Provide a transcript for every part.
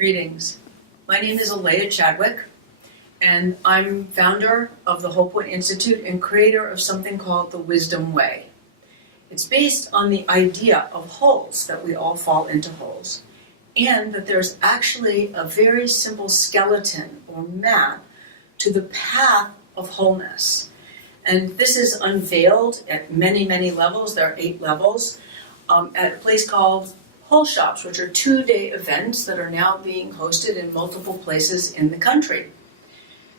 Greetings. My name is Alaya Chadwick, and I'm founder of the Whole Point Institute and creator of something called the Wisdom Way. It's based on the idea of holes, that we all fall into holes, and that there's actually a very simple skeleton or map to the path of wholeness. And this is unveiled at many, many levels. There are 8 levels at a place called Whole Shops, which are 2-day events that are now being hosted in multiple places in the country.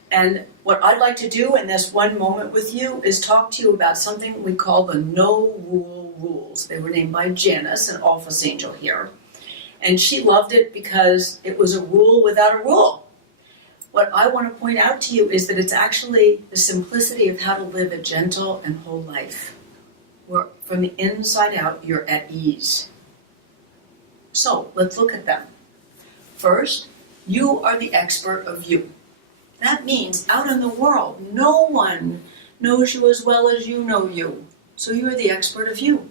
And what I'd like to do in this one moment with you is talk to you about something we call the No Rule Rules. They were named by Janice, an office angel here. And she loved it because it was a rule without a rule. What I want to point out to you is that it's actually the simplicity of how to live a gentle and whole life, where from the inside out you're at ease. So let's look at them. First, you are the expert of you. That means out in the world, no one knows you as well as you know you. So you're the expert of you.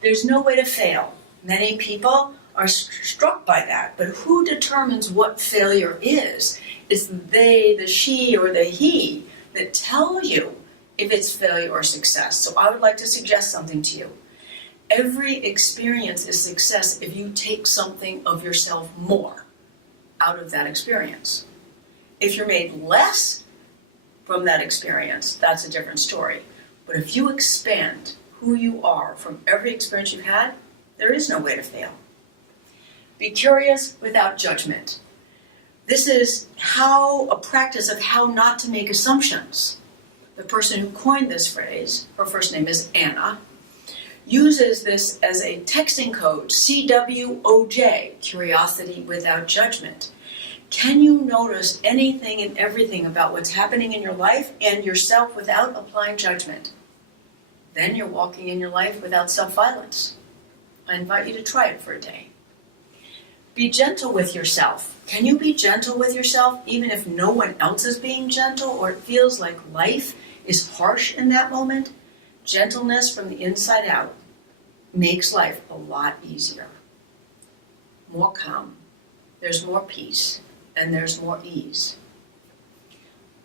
There's no way to fail. Many people are struck by that, but who determines what failure is? It's the they, the she, or the he that tell you if it's failure or success. So I would like to suggest something to you. Every experience is success if you take something of yourself more out of that experience. If you're made less from that experience, that's a different story. But if you expand who you are from every experience you've had, there is no way to fail. Be curious without judgment. This is a practice of how not to make assumptions. The person who coined this phrase, her first name is Anna, uses this as a texting code, CWOJ, curiosity without judgment. Can you notice anything and everything about what's happening in your life and yourself without applying judgment? Then you're walking in your life without self-violence. I invite you to try it for a day. Be gentle with yourself. Can you be gentle with yourself even if no one else is being gentle or it feels like life is harsh in that moment? Gentleness from the inside out makes life a lot easier. More calm. There's more peace. And there's more ease.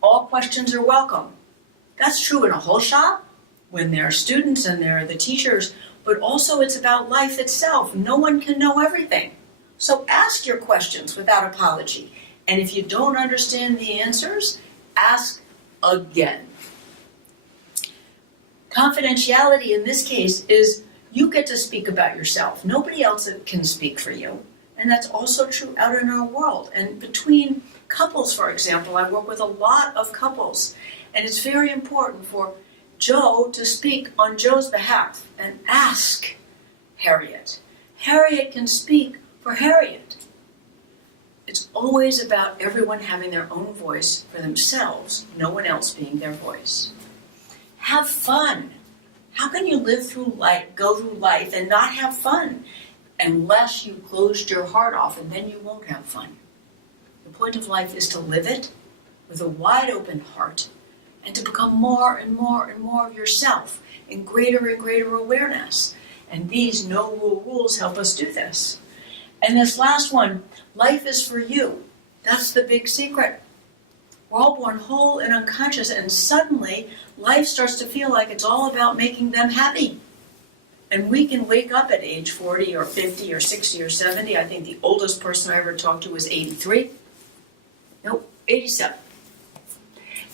All questions are welcome. That's true in a whole shop, when there are students and there are the teachers, but also it's about life itself. No one can know everything. So ask your questions without apology. And if you don't understand the answers, ask again. Confidentiality in this case is you get to speak about yourself. Nobody else can speak for you. And that's also true out in our world. And between couples, for example, I work with a lot of couples. And it's very important for Joe to speak on Joe's behalf and ask Harriet. Harriet can speak for Harriet. It's always about everyone having their own voice for themselves, no one else being their voice. Have fun. How can you go through life and not have fun? Unless you closed your heart off, and then you won't have fun. The point of life is to live it with a wide open heart and to become more and more and more of yourself in greater and greater awareness. And these no rule rules help us do this. And this last one, life is for you. That's the big secret. We're all born whole and unconscious, and suddenly life starts to feel like it's all about making them happy. And we can wake up at age 40 or 50 or 60 or 70. I think the oldest person I ever talked to was 83. Nope, 87.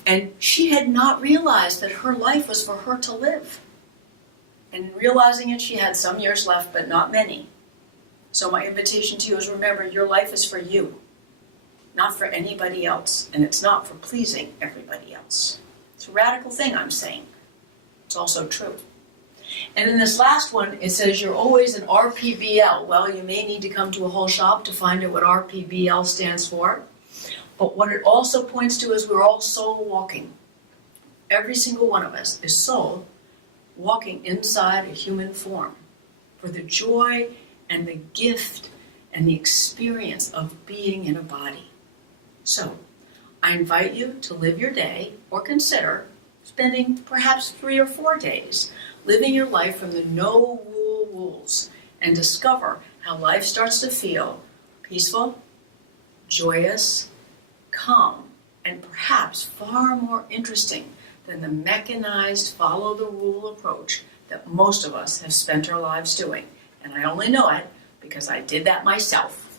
And she had not realized that her life was for her to live. And in realizing it, she had some years left, but not many. So my invitation to you is remember, your life is for you, not for anybody else. And it's not for pleasing everybody else. It's a radical thing I'm saying. It's also true. And in this last one, it says you're always an RPBL. Well, you may need to come to a whole shop to find out what RPBL stands for. But what it also points to is we're all soul walking. Every single one of us is soul walking inside a human form for the joy and the gift and the experience of being in a body. So, I invite you to live your day or consider spending perhaps 3 or 4 days living your life from the no rule rules and discover how life starts to feel peaceful, joyous, calm, and perhaps far more interesting than the mechanized follow-the-rule approach that most of us have spent our lives doing. And I only know it because I did that myself.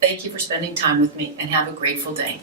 Thank you for spending time with me, and have a grateful day.